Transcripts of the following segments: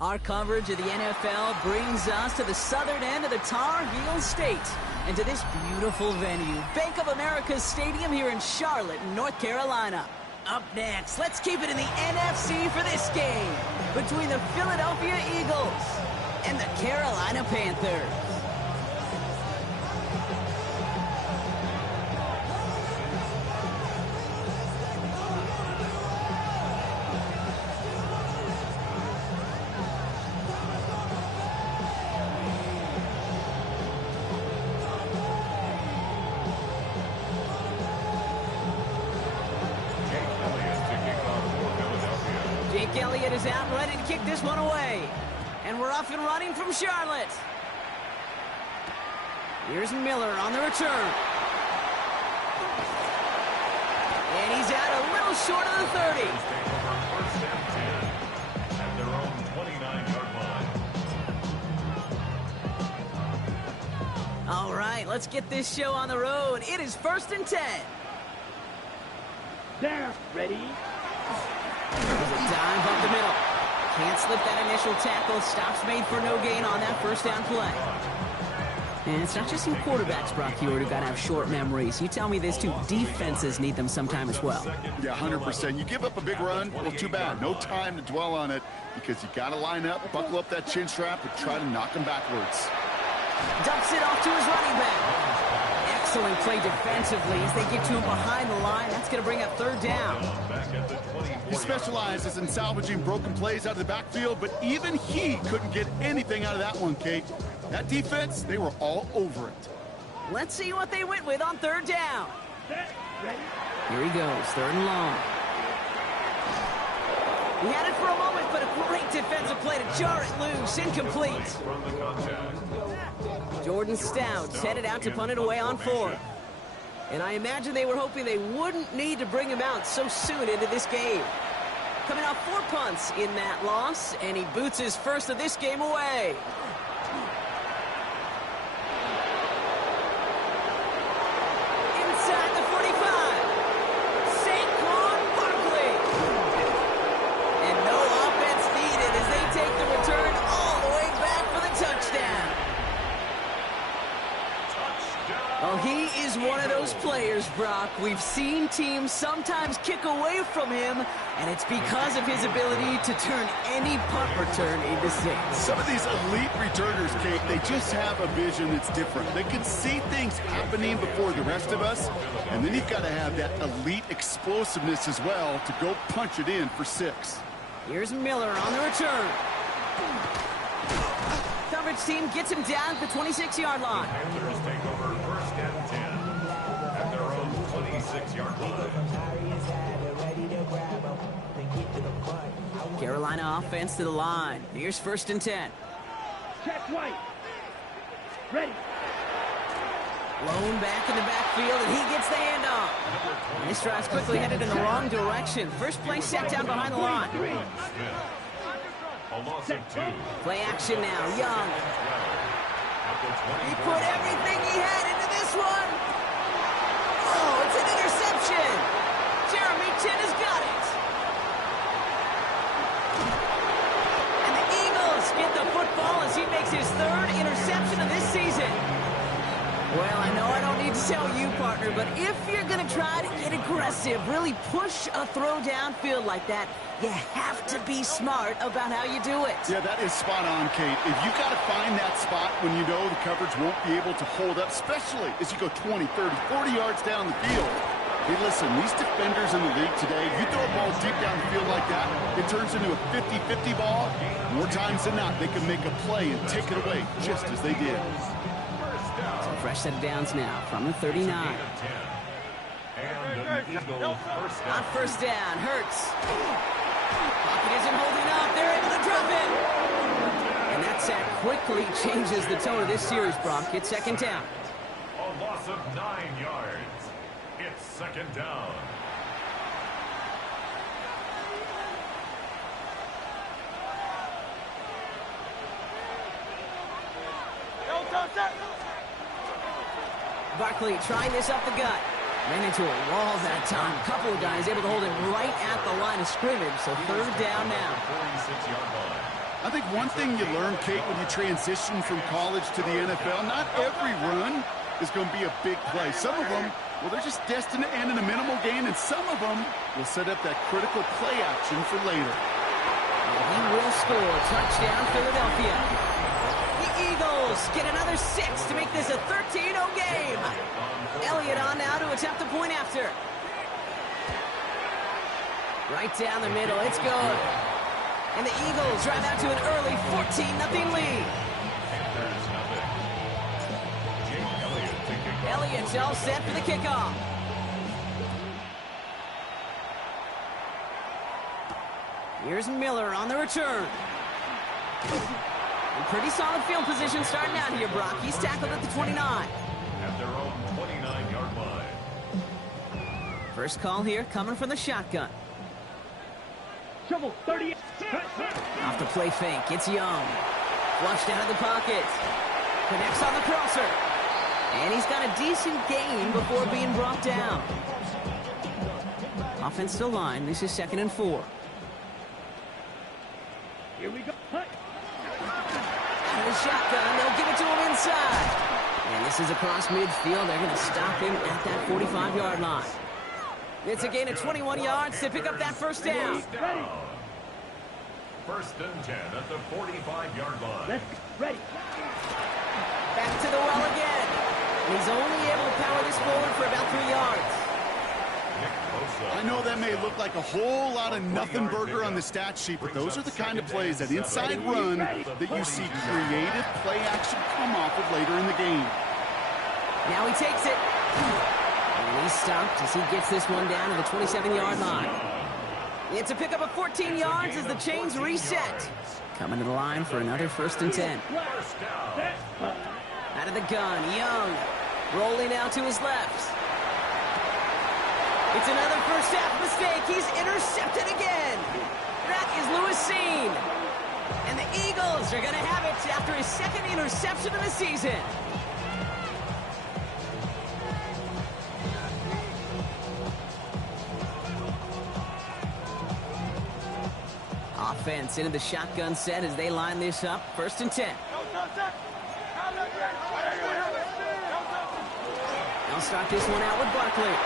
Our coverage of the NFL brings us to the southern end of the Tar Heel State and to this beautiful venue, Bank of America Stadium here in Charlotte, North Carolina. Up next, let's keep it in the NFC for this game between the Philadelphia Eagles and the Carolina Panthers. Jake Elliott is out and ready to kick this one away. And we're off and running from Charlotte. Here's Miller on the return. And he's out a little short of the 30. First and 10 at their own 29-yard line. All right, let's get this show on the road. It is 1st and 10. There, ready? There's a dive up the middle. Can't slip that initial tackle. Stops made for no gain on that first down play. And it's not just in quarterbacks, Brock Huard, who got to have short memories. You tell me this too, defenses need them sometime as well. Yeah, 100%. You give up a big run, well, too bad. No time to dwell on it because you got to line up, buckle up that chin strap, and try to knock them backwards. Dumps it off to his running back. Excellent play defensively as they get to him behind the line. That's going to bring up 3rd down. He specializes in salvaging broken plays out of the backfield, but even he couldn't get anything out of that one, Kate. That defense, they were all over it. Let's see what they went with on 3rd down. Ready? Here he goes, 3rd and long. He had it for a moment, but a great defensive play to jar it loose. Incomplete. Jordan Stout's headed out to punt it away on 4th. And I imagine they were hoping they wouldn't need to bring him out so soon into this game. Coming off 4 punts in that loss, and he boots his first of this game away. Inside the 45. Saquon Barkley. And no offense needed as they take the return all the way back for the touchdown. Oh, he is one of those players, Brock. We've seen teams sometimes kick away from him, and it's because of his ability to turn any punt return into 6. Some of these elite returners, Kate, they just have a vision that's different. They can see things happening before the rest of us, and then you've got to have that elite explosiveness as well to go punch it in for 6. Here's Miller on the return. Coverage team gets him down at the 26-yard line. Panthers take over 1st and 10 at their own 26-yard line. Carolina offense to the line. Here's 1st and 10. Check White. Ready? Blown back in the backfield, and he gets the handoff. This drive's quickly headed in the wrong direction. First play set down behind the line. A loss of 2. Play action now, Young. He put everything he had into this one. Oh, it's an interception. Jeremy Chinn has got it. And the Eagles get the football as he makes his 3rd interception of this season. Well, I know I don't need to tell you, partner, but if you're going to try to get aggressive, really push a throw downfield like that, you have to be smart about how you do it. Yeah, that is spot on, Kate. If you got to find that spot when you know the coverage won't be able to hold up, especially as you go 20, 30, 40 yards down the field. Hey, listen, these defenders in the league today, you throw a ball deep down the field like that, it turns into a 50-50 ball. More times than not, they can make a play and take it away, just as they did. So fresh set of downs now from the 39. On 1st down, Hurts. Pocket isn't holding up. They're able to drop it. And that sack quickly changes the tone of this series, Brock. It's 2nd down. A loss of 9 yards. It's 2nd down. Barkley trying this up the gut. Ran into a wall that time. A couple of guys able to hold him right at the line of scrimmage. So 3rd down now. 46-yard line. I think one thing you learn, Kate, when you transition from college to the NFL, not every run is going to be a big play. Some of them, well, they're just destined to end in a minimal gain, and some of them will set up that critical play action for later. He will score. Touchdown, Philadelphia. The Eagles get another 6 to make this a 13-0 game. Elliott on now to attempt the point after. Right down the middle. It's good. And the Eagles drive out to an early 14-0 lead. Elliott's all set for the kickoff. Here's Miller on the return. And pretty solid field position starting out here, Brock. He's tackled at the 29. At their own 29-yard line. First call here coming from the shotgun. Shovel 30. Off the play fake. It's Young. Flushed out of the pocket. Connects on the crosser. And he's got a decent gain before being brought down. Offensive line. This is 2nd and 4. Here we go. Out of the shotgun. They'll give it to him inside. And this is across midfield. They're going to stop him at that 45-yard line. It's a gain of 21 yards to pick up that first down. First and 10 at the 45-yard line. Let's ready. Back to the well again. And he's only able to power this forward for about 3 yards. I know that may look like a whole lot of nothing burger on the stat sheet, but those are the kind of plays, that inside run, that you see creative play action come off of later in the game. Now he takes it. And he's stopped as he gets this one down to the 27-yard line. It's a pickup of 14 yards as the chains reset. Coming to the line for another 1st and 10. Out of the gun, Young. Rolling out to his left. It's another first half mistake. He's intercepted again. That is Lewis Cine. And the Eagles are going to have it after his 2nd interception of the season. Offense into the shotgun set as they line this up. 1st and 10. They'll start this one out with Barkley.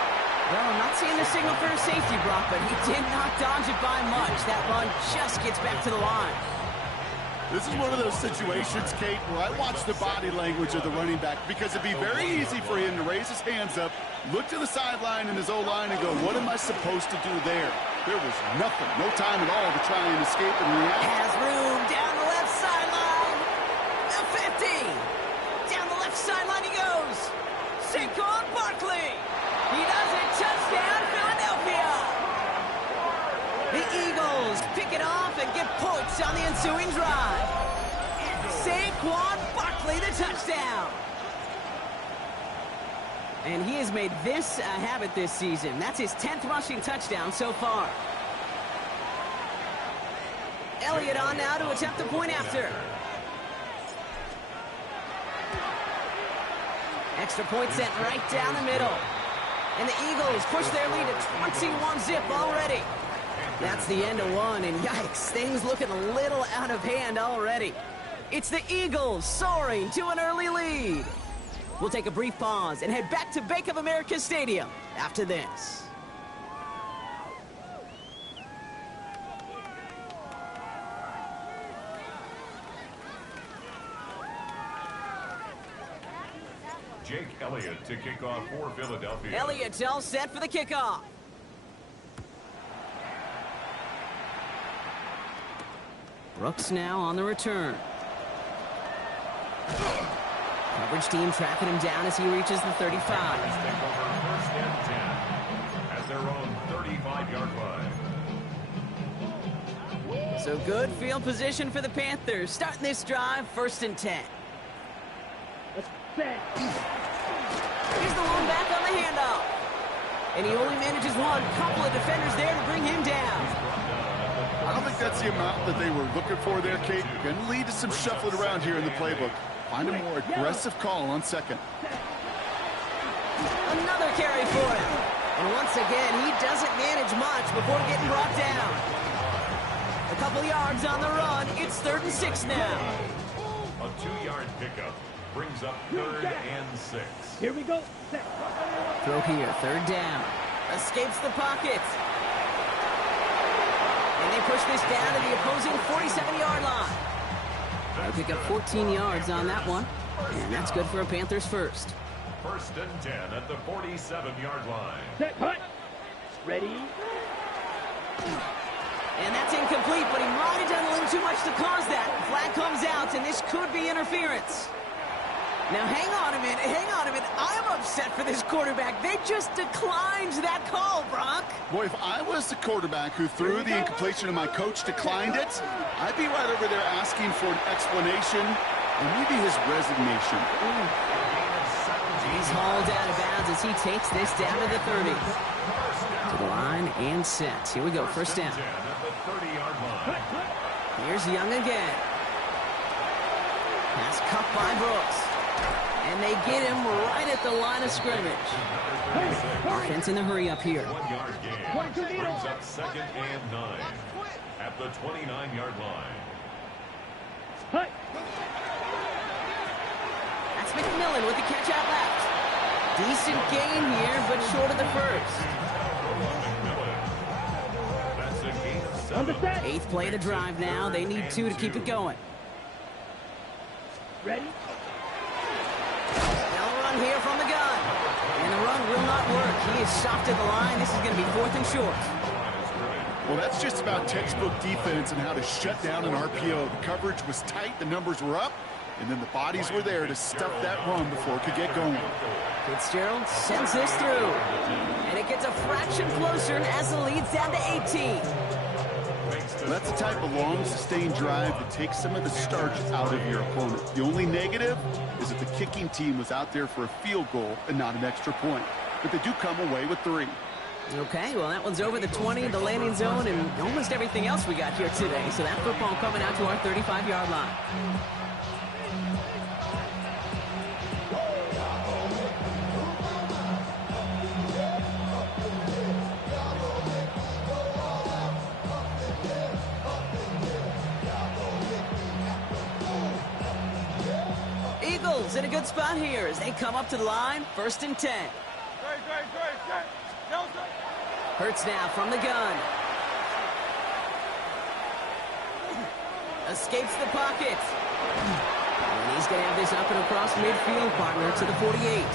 Well, I'm not seeing the signal for a safety, Brock, but he did not dodge it by much. That run just gets back to the line. This is one of those situations, Kate, where I watch the body language of the running back, because it'd be very easy for him to raise his hands up, look to the sideline in his O-line and go, what am I supposed to do there? There was nothing, no time at all to try and escape and react. Has room down the left sideline. The 50. Down the left sideline he goes. Saquon Barkley. He does it. Touchdown, Philadelphia. The Eagles pick it off and get points on the ensuing drive. Saquon Barkley, the touchdown. And he has made this a habit this season. That's his 10th rushing touchdown so far. Elliott on now to attempt the point after. Extra point sent right down the middle. And the Eagles push their lead to 21-zip already. That's the end of one, and yikes, things looking a little out of hand already. It's the Eagles soaring to an early lead. We'll take a brief pause and head back to Bank of America Stadium after this. Jake Elliott to kick off for Philadelphia. Elliott's all set for the kickoff. Brooks now on the return. Coverage team tracking him down as he reaches the 35. Take over 1st and 10 at their own 35-yard line. So good field position for the Panthers. Starting this drive, 1st and 10. Let's set. Here's the one back on the handoff. And he only manages one. Couple of defenders there to bring him down. I don't think that's the amount that they were looking for there, Kate. Going to lead to some shuffling around here in the playbook. Find a more aggressive call on 2nd. Another carry for him. And once again, he doesn't manage much before getting brought down. A couple yards on the run. It's 3rd and 6 now. A 2-yard pickup brings up 3rd and 6. Here we go. Set. Throw here, 3rd down. Escapes the pocket. And they push this down to the opposing 47-yard line. They pick up 14 yards on that one. And that's good for a Panthers first. 1st and 10 at the 47-yard line. Set. Hut. Ready. And that's incomplete, but he might have done a little too much to cause that. Flag comes out, and this could be interference. Now, hang on a minute. I'm upset for this quarterback. They just declined that call, Brock. Boy, if I was the quarterback who threw the incompletion and my coach declined it, I'd be right over there asking for an explanation and maybe his resignation. He's hauled out of bounds as he takes this down to the 30. To the line and set. Here we go, 1st down. 30-yard line. Here's Young again. Pass cut by Brooks. And they get him right at the line of scrimmage. Offense in the hurry up here. 1-yard gain brings up 2nd and 9 at the 29-yard line. Hut. That's McMillan with the catch out left. Decent gain here, but short of the first. That's a gain of 7. On the set. 8th play of the drive now. They need 2 to keep it going. Ready. They'll run here from the gun. And the run will not work. He is stopped at the line. This is going to be 4th and short. Well, that's just about textbook defense and how to shut down an RPO. The coverage was tight, the numbers were up, and then the bodies were there to stuff that run before it could get going. Fitzgerald sends this through. And it gets a fraction closer as the lead's down to 18. That's the type of long, sustained drive that takes some of the starch out of your opponent. The only negative is that the kicking team was out there for a field goal and not an extra point. But they do come away with 3. Okay, well, that one's over the 20, the landing zone, and almost everything else we got here today. So that football coming out to our 35-yard line. Eagles in a good spot here as they come up to the line, 1st and 10. Hurts now from the gun. Escapes the pocket. And he's going to have this up and across midfield, partner, to the 48.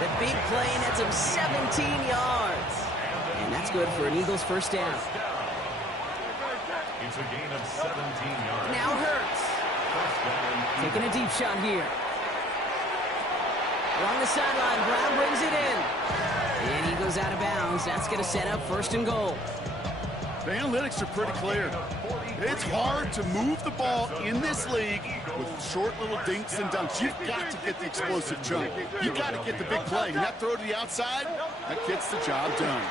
The big play nets him 17 yards. And that's good for an Eagles 1st down. It's a gain of 17 yards. Now Hurts. Taking a deep shot here. Along the sideline, Brown brings it in. And he goes out of bounds. That's going to set up 1st and goal. The analytics are pretty clear. It's hard to move the ball in this league with short little dinks and dunks. You've got to get the explosive chunk. You've got to get the big play. And that throw to the outside, that gets the job done.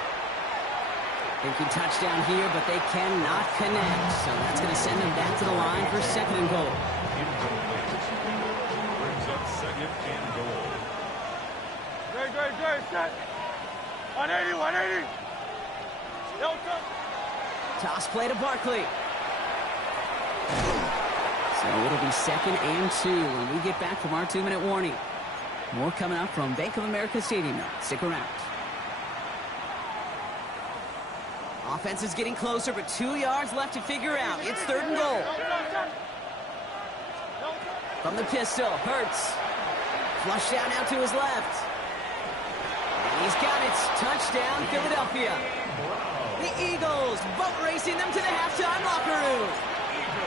Thinking touchdown here, but they cannot connect. So that's going to send them back to the line for 2nd and goal. Brings up 2nd and goal. Great, set. 180. Toss play to Barkley. So it'll be 2nd and 2 when we get back from our 2-minute warning. More coming up from Bank of America Stadium. Stick around. Offense is getting closer, but 2 yards left to figure out. It's 3rd and goal. From the pistol, Hurts. Flushed out now to his left. And he's got it. Touchdown, Philadelphia. The Eagles boat racing them to the halftime locker room.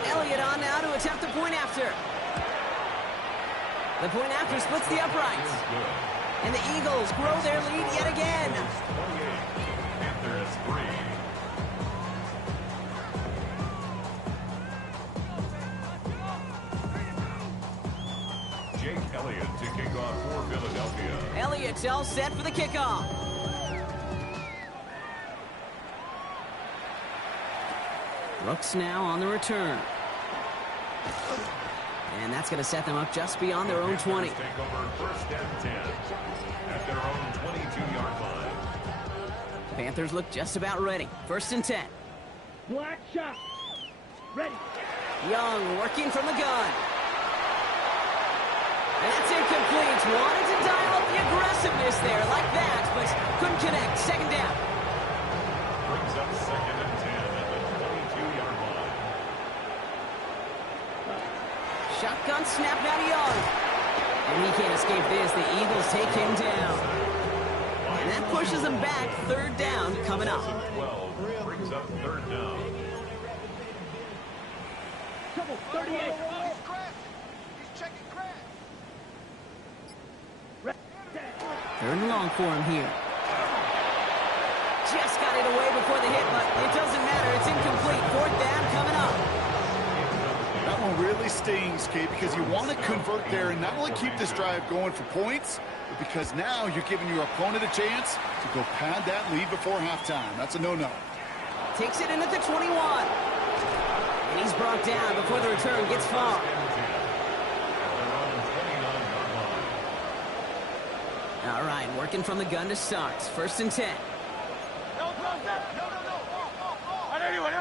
Elliott on now to attempt the point after. The point after splits the uprights. And the Eagles grow their lead yet again. 28. Panthers 3. Jake Elliott to kick off for Philadelphia. Elliott's all set for the kickoff. Brooks now on the return. And that's going to set them up just beyond their own 20. Take over 1st and 10 at their own 22-yard line. Panthers look just about ready. 1st and 10. Black shot. Ready. Young working from the gun. That's incomplete. Wanted to dial up the aggressiveness there like that, but couldn't connect. Second down. Brings up 2nd and 10 at the 22-yard line. Shotgun snap now to Young. And he can't escape this. The Eagles take him down. And that pushes them back. 3rd down coming up. 12 brings up 3rd down. Trouble. 38. He's checking crack. 3rd and long for him here. Just got it away before the hit, but it doesn't matter. It's incomplete. 4th down coming up. That one really stings, Kate, because you want to convert there and not only keep this drive going for points, but because now you're giving your opponent a chance to go pad that lead before halftime. That's a no-no. Takes it in at the 21. And he's brought down before the return gets far. All right, working from the gun to start. 1st and 10. No. 181.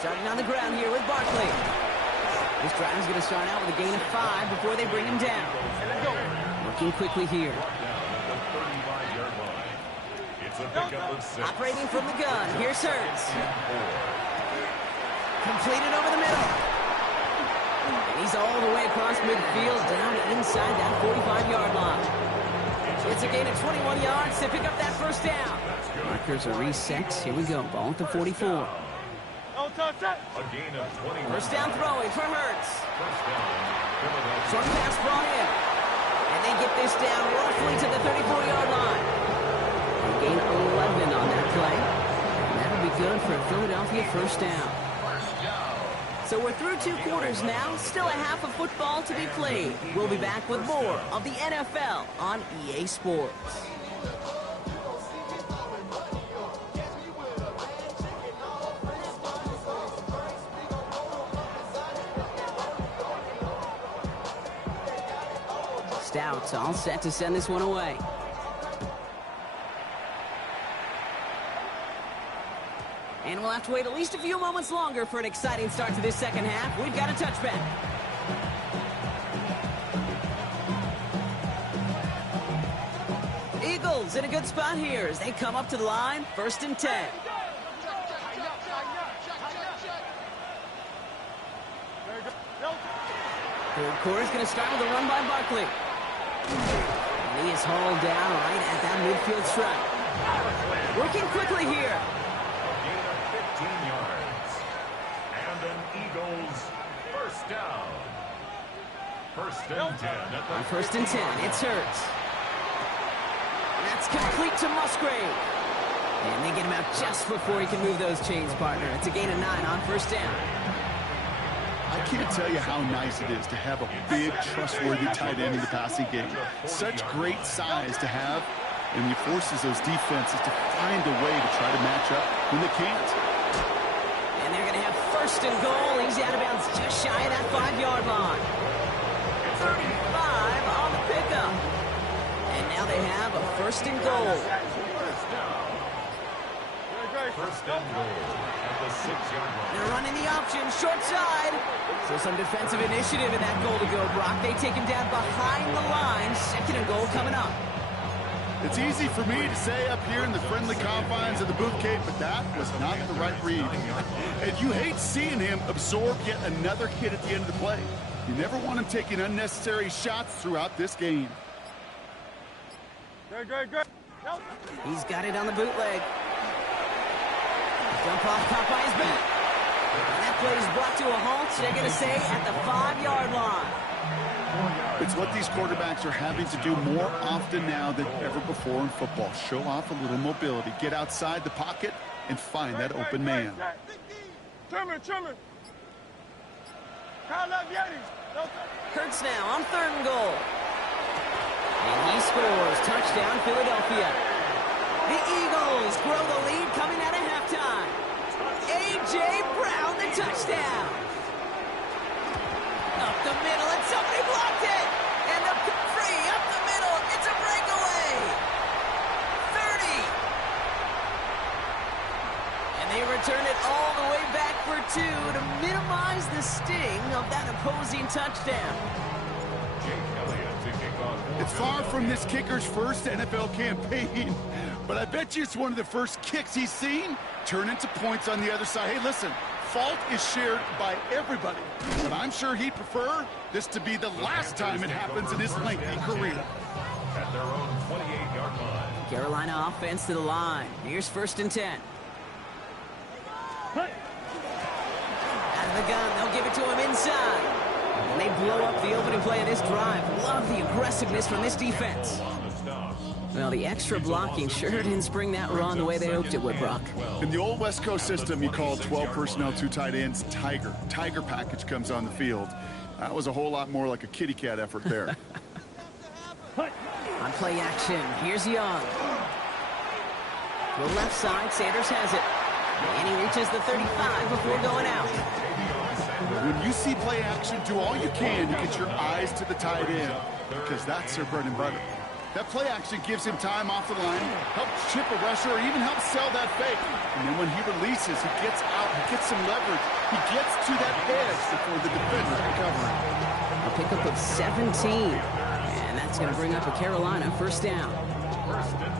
Starting on the ground here with Barkley. This drive is going to start out with a gain of 5 before they bring him down. Working quickly here. It's a pickup of 6. Operating from the gun. Here's Hurts. Completed over the middle. And he's all the way across midfield down inside that 45-yard line. It's a gain of 21 yards to pick up that 1st down. Markers are reset. Here we go. Ball at the 44. A gain of 21. 1st down throwing for Hurts. 1st down. Philadelphia. Short pass brought in. And they get this down roughly to the 34-yard line. They gain 11 on that play. And that'll be good for a Philadelphia 1st down. So we're through 2 quarters now. Still a half of football to be played. We'll be back with more of the NFL on EA Sports. Stouts all set to send this one away. And we'll have to wait at least a few moments longer for an exciting start to this 2nd half. We've got a touchback. Eagles in a good spot here as they come up to the line. 1st and 10. Third quarter is going to start with a run by Barkley. And he is hauled down right at that midfield stripe. Working quickly here. A gain of 15 yards. And an Eagles 1st down. 1st and 10 at the On 1st and 10, it's Hurts. And that's complete to Musgrave. And they get him out just before he can move those chains, partner. It's a gain of 9 on 1st down. I can't tell you how nice it is to have a big, trustworthy tight end in the passing game. Such great size to have, and he forces those defenses to find a way to try to match up when they can't. And they're going to have 1st and goal. He's out of bounds just shy of that 5-yard line. 35 on the pickup. And now they have a 1st and goal. 1st and goal at the 6-yard line. They're running the option, short side. So some defensive initiative in that goal to go, Brock. They take him down behind the line. 2nd and goal coming up. It's easy for me to say up here in the friendly confines of the booth, Kate, but that was not the right read. And you hate seeing him absorb yet another hit at the end of the play. You never want him taking unnecessary shots throughout this game. Good. He's got it on the bootleg. Jump off, caught by his back. And that play is brought to a halt, they're going to say, at the 5-yard line. It's what these quarterbacks are having to do more often now than ever before in football. Show off a little mobility. Get outside the pocket and find that open man. Trimmer. Hurts now on 3rd and goal. And he scores. Touchdown, Philadelphia. The Eagles grow the lead coming out of halftime. A.J. Brown, the touchdown. Up the middle, and somebody blocked it. And the free up the middle. It's a for 2 to minimize the sting of that opposing touchdown. Jake Elliott to kick off. It's far from this kicker's first NFL campaign, but I bet you it's one of the first kicks he's seen turn into points on the other side. Hey, listen, fault is shared by everybody, but I'm sure he'd prefer this to be the last time it happens in his lengthy career. At their own 28-yard line. Carolina offense to the line. Here's 1st and 10. Out of the gun, they'll give it to him inside. And they blow up the opening play of this drive. Love the aggressiveness from this defense. On the stop. Well, the extra blocking sure didn't spring that run the way they hoped it would, Brock. In the old West Coast system, you call 12 personnel, 2 tight ends, Tiger. Tiger package comes on the field. That was a whole lot more like a kitty cat effort there. On play action, here's Young. To the left side, Sanders has it. And he reaches the 35 before going out. When you see play action, do all you can to get your eyes to the tight end, because that's their bread and butter. That play action gives him time off the line, helps chip a rusher, or even helps sell that fake. And then when he releases, he gets out, he gets some leverage. He gets to that edge before the defender's recovering. A pickup of 17. And that's going to bring up a Carolina 1st down.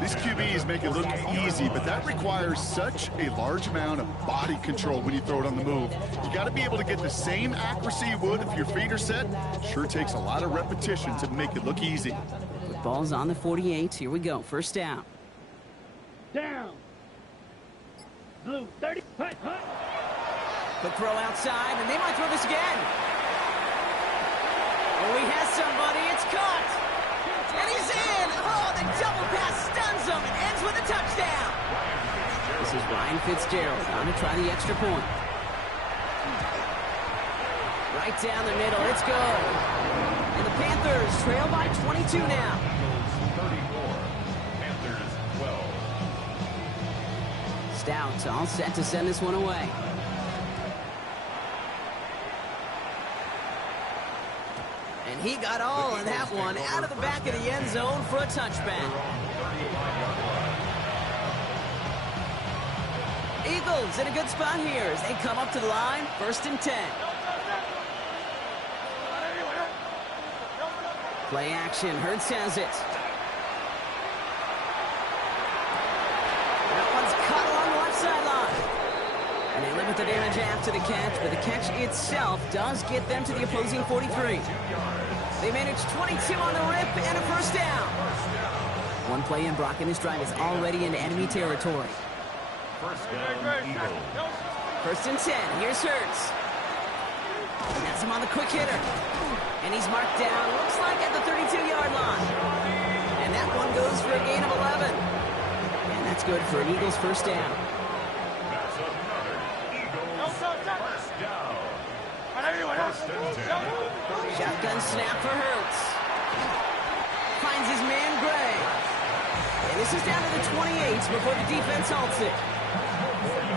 These QBs make it look easy, but that requires such a large amount of body control when you throw it on the move. You got to be able to get the same accuracy you would if your feet are set. Sure takes a lot of repetition to make it look easy. Ball's on the 48. Here we go. 1st down. Down. Blue, 30. Hut, hut. Quick throw outside, and they might throw this again. Oh, he has somebody. It's caught. And he's in. Oh, the double pass stuns him and ends with a touchdown. This is Ryan Fitzgerald on to try the extra point. Right down the middle. It's good. And the Panthers trail by 22 now. 34. Panthers 12. Stout all set to send this one away. And he got all of that one out of the back of the end zone for a touchback. Eagles in a good spot here as they come up to the line. 1st and 10. Play action. Hurts has it. That one's cut along the left sideline. And they limit the damage after the catch, but the catch itself does get them to the opposing 43. They manage 22 on the rip and a 1st down. One play in, Brock, and this drive is already in enemy territory. 1st down, Eagles. 1st and 10. Here's Hurts. And that's him on the quick hitter. And he's marked down, looks like at the 32-yard line. And that one goes for a gain of 11. And that's good for an Eagles 1st down. That's another Eagles 1st down. 1st and 10. Shotgun snap for Hurts. Finds his man Gray. And this is down to the 28 before the defense halts it.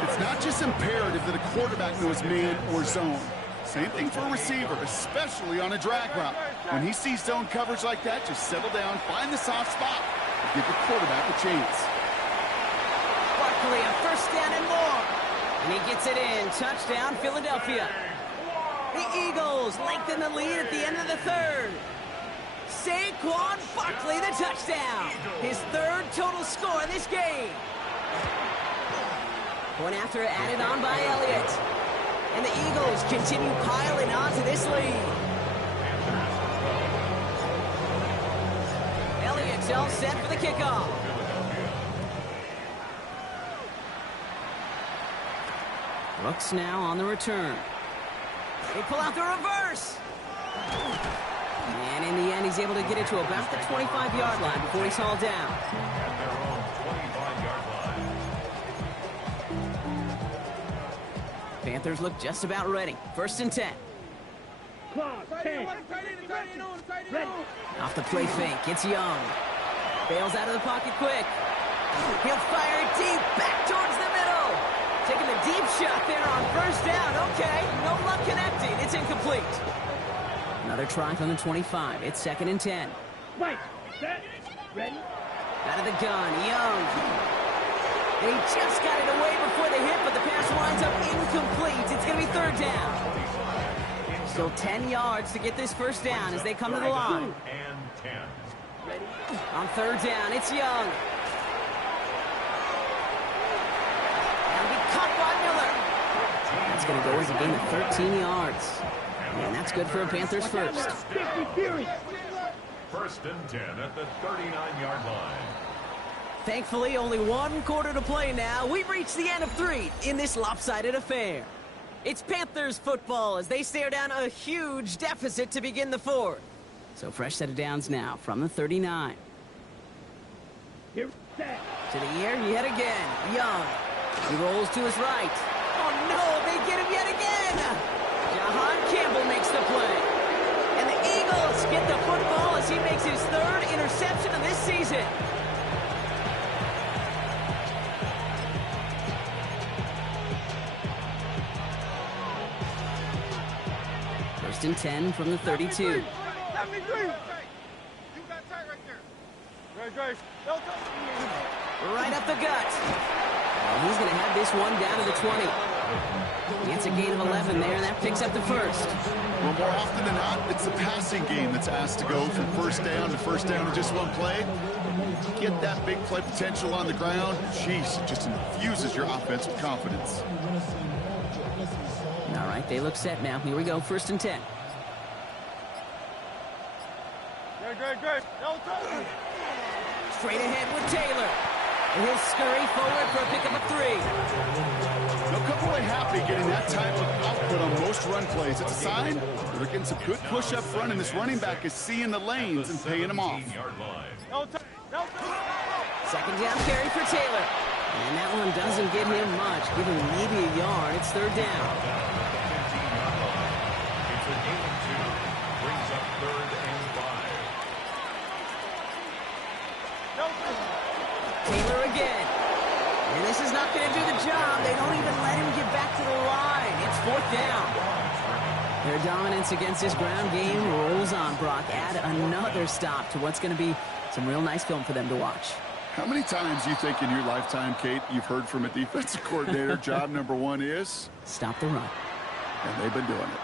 It's not just imperative that a quarterback knows man or zone. Same thing for a receiver, especially on a drag route. When he sees zone coverage like that, just settle down, find the soft spot, and give the quarterback a chance. Barkley, a 1st down and more. And he gets it in. Touchdown, Philadelphia. The Eagles lengthen the lead at the end of the 3rd. Saquon Barkley, the touchdown. His 3rd total score in this game. Point after added on by Elliott. And the Eagles continue piling on to this lead. Elliott's all set for the kickoff. Brooks now on the return. They pull out the reverse. And in the end, he's able to get it to about the 25-yard line before he's hauled down. At their own 25-yard line. Panthers look just about ready. 1st and 10. Off the play fake, it's Young. Bails out of the pocket quick. He'll fire it deep, back towards the middle. Taking the deep shot there on 1st down. Okay, no luck connecting. It's incomplete. Another try from the 25. It's 2nd and 10. Right, set, ready. Out of the gun, Young. And he just got it away before the hit, but the pass winds up incomplete. It's going to be third down. Still 10 yards to get this first down as they come to the line. And 10. On third down, it's Young. That'll be caught by Miller. That's going to go as a gain of 13 yards. And that's good for a Panthers first. 50 Fury. First and 10 at the 39-yard line. Thankfully, only one quarter to play now. We've reached the end of 3 in this lopsided affair. It's Panthers football as they stare down a huge deficit to begin the 4th. So fresh set of downs now from the 39. Here, set. To the air yet again. Young. He rolls to his right. Oh no, they get him yet again. Jahan Campbell makes the play. And the Eagles get the football as he makes his 3rd interception of this season. First and 10 from the 32. 73. You got tight right there. Right up the gut. Well, he's going to have this one down to the 20. Gets a gain of 11 there, and that picks up the first. Well, more often than not, it's the passing game that's asked to go from first down to just one play. Get that big play potential on the ground. Jeez, it just infuses your offense with confidence. All right, they look set now. Here we go, first and 10. Straight ahead with Taylor. And he'll scurry forward for a pickup of 3. They'll come away happy getting that type of output on most run plays. It's a sign that they're getting some good push up front, and this running back is seeing the lanes and paying them off. Second down carry for Taylor. And that one doesn't get him much, giving maybe a yard. It's third down. It's a gain of 2. Brings up 3rd and 5. Taylor again. And this is not going to do the job. They don't even let him get back to the line. It's 4th down. Their dominance against this ground game rolls on, Brock. Add another stop to what's going to be some real nice film for them to watch. How many times do you think in your lifetime, Kate, you've heard from a defensive coordinator, job number 1 is? Stop the run. And they've been doing it.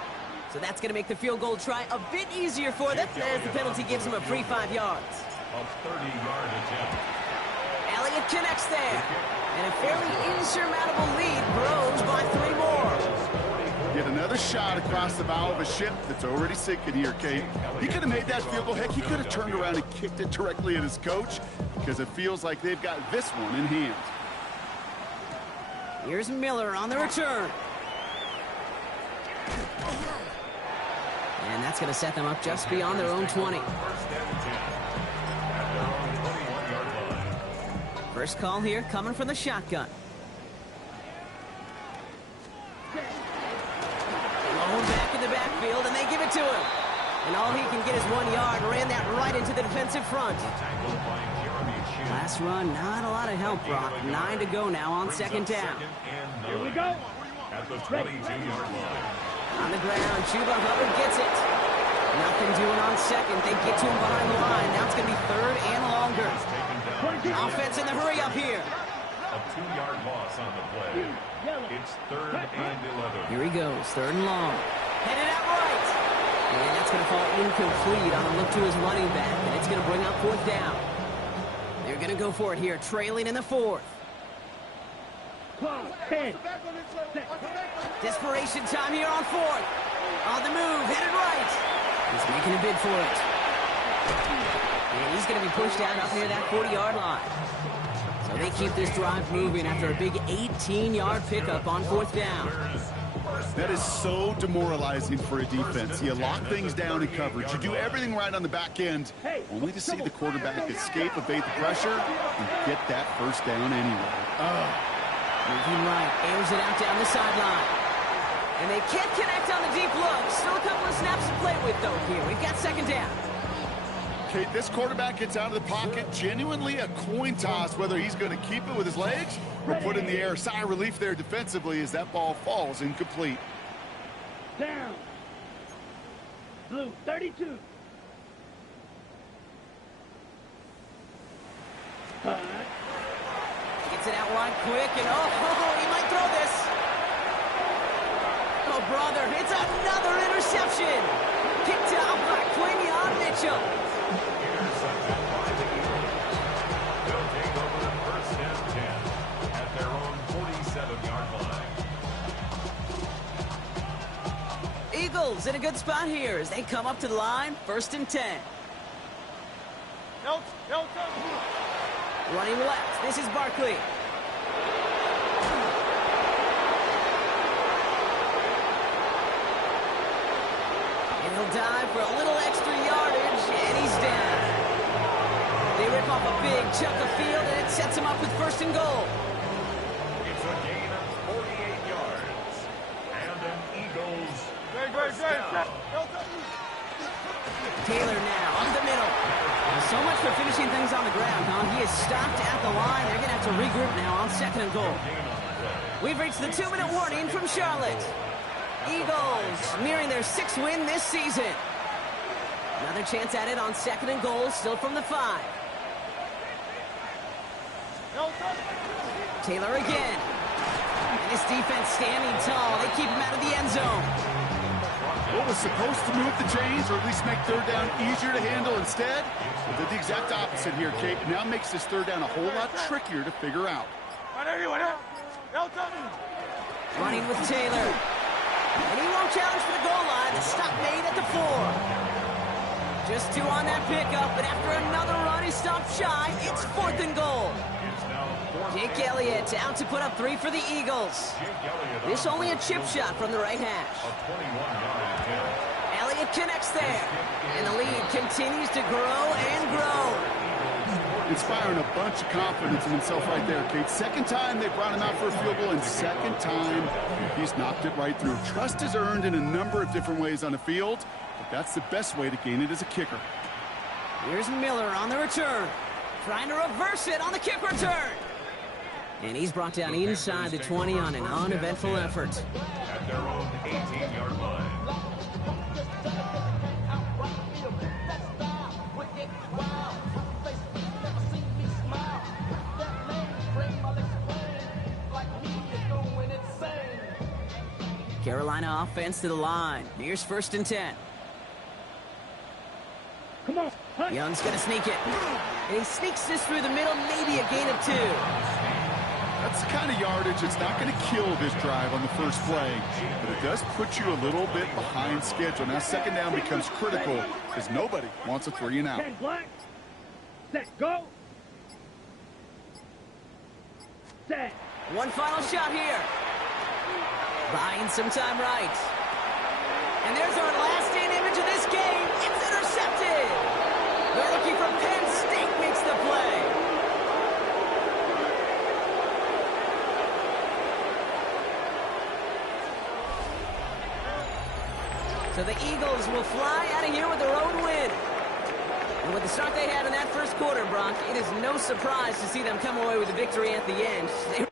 So that's going to make the field goal try a bit easier for them as the penalty gives them a free 5 yards. A 30-yard attempt. Elliott connects there. And a fairly insurmountable lead grows by 3 more. Get another shot across the bow of a ship that's already sinking here, Kate. He could have made that field goal. Heck, he could have turned around and kicked it directly at his coach because it feels like they've got this one in hand. Here's Miller on the return. And that's going to set them up just beyond their own 20. First and 10 at their own 21-yard line. First call here coming from the shotgun. Blown back in the backfield, and they give it to him. And all he can get is 1 yard. Ran that right into the defensive front. Tackled by Jeremy Shinn. Last run, not a lot of help, Brock. 9 to go now on second down. Here we go. At the 22-yard line. On the ground, Chuba Hubbard gets it. Nothing doing on second. They get to him behind the line. Now it's going to be 3rd and longer. Offense in the hurry up here. A 2-yard loss on the play. It's 3rd and 11. Here he goes, 3rd and long. Headed out right. And that's going to fall incomplete on a look to his running back. And it's going to bring up 4th down. They're going to go for it here, trailing in the 4th. 10. Desperation time here on 4th. On the move, headed right. He's making a bid for it. And he's going to be pushed out up near that 40-yard line. So they keep this drive moving after a big 18-yard pickup on 4th down. That is so demoralizing for a defense. You lock things down in coverage. You do everything right on the back end, only to see the quarterback escape, evade the pressure, and get that first down anyway. Moving right, airs it out down the sideline. And they can't connect on the deep look. Still a couple of snaps to play with, though, here. We've got second down. Kate, this quarterback gets out of the pocket, genuinely a coin toss, whether he's going to keep it with his legs or put it in the air. Sigh of relief there defensively as that ball falls incomplete. Down. Blue, 32. Gets it out line quick, and he might throw this. Oh, brother, it's another interception. Kicked out by Quinion Mitchell. Intercepted by the Eagles. They'll take over the first and 10 at their own 47-yard line. Eagles in a good spot here as they come up to the line, 1st and 10. Running left, this is Barkley. And he'll dive for a little extra yardage, and he's down. They rip off a big chunk of field, and it sets him up with 1st and goal. It's a gain of 48 yards. And an Eagles first down. Taylor now up the middle. So much for finishing things on the ground, huh? He is stopped at the line. They're going to have to regroup now on 2nd and goal. We've reached the 2-minute warning from Charlotte. Eagles nearing their 6th win this season. Another chance at it on 2nd and goal, still from the 5. Taylor again. And his defense standing tall. They keep him out of the end zone. What was supposed to move the chains, or at least make 3rd down easier to handle instead, but did the exact opposite here, Kate. Now makes this 3rd down a whole lot trickier to figure out. Running with Taylor. And he won't challenge for the goal line. The stop made at the 4. Just 2 on that pickup, but after another run, he stopped shy. It's 4th and goal. It's now 4th. Jake Elliott out to put up 3 for the Eagles. Jake Elliott This only a chip shot from the right hash. a 21-yard attempt. Elliott connects there. And the lead continues to grow and grow. Inspiring a bunch of confidence in himself right there, Kate. 2nd time they brought him out for a field goal, and 2nd time he's knocked it right through. Trust is earned in a number of different ways on the field, but that's the best way to gain it as a kicker. Here's Miller on the return. Trying to reverse it on the kick return. And he's brought down inside the 20 on an uneventful effort. At their own 18-yard line. Carolina offense to the line. Here's 1st and 10. Come on. Hunt. Young's going to sneak it. And he sneaks this through the middle, maybe a gain of 2. That's the kind of yardage that's not going to kill this drive on the first play, but it does put you a little bit behind schedule. Now 2nd down becomes critical because nobody wants a 3 and out. 10 black. Set, go. Set. One final shot here. Buying some time right. And there's our last-in image of this game. It's intercepted. They're looking for Penn State makes the play. So the Eagles will fly out of here with their own win. And with the start they had in that 1st quarter, Brock, it is no surprise to see them come away with a victory at the end. They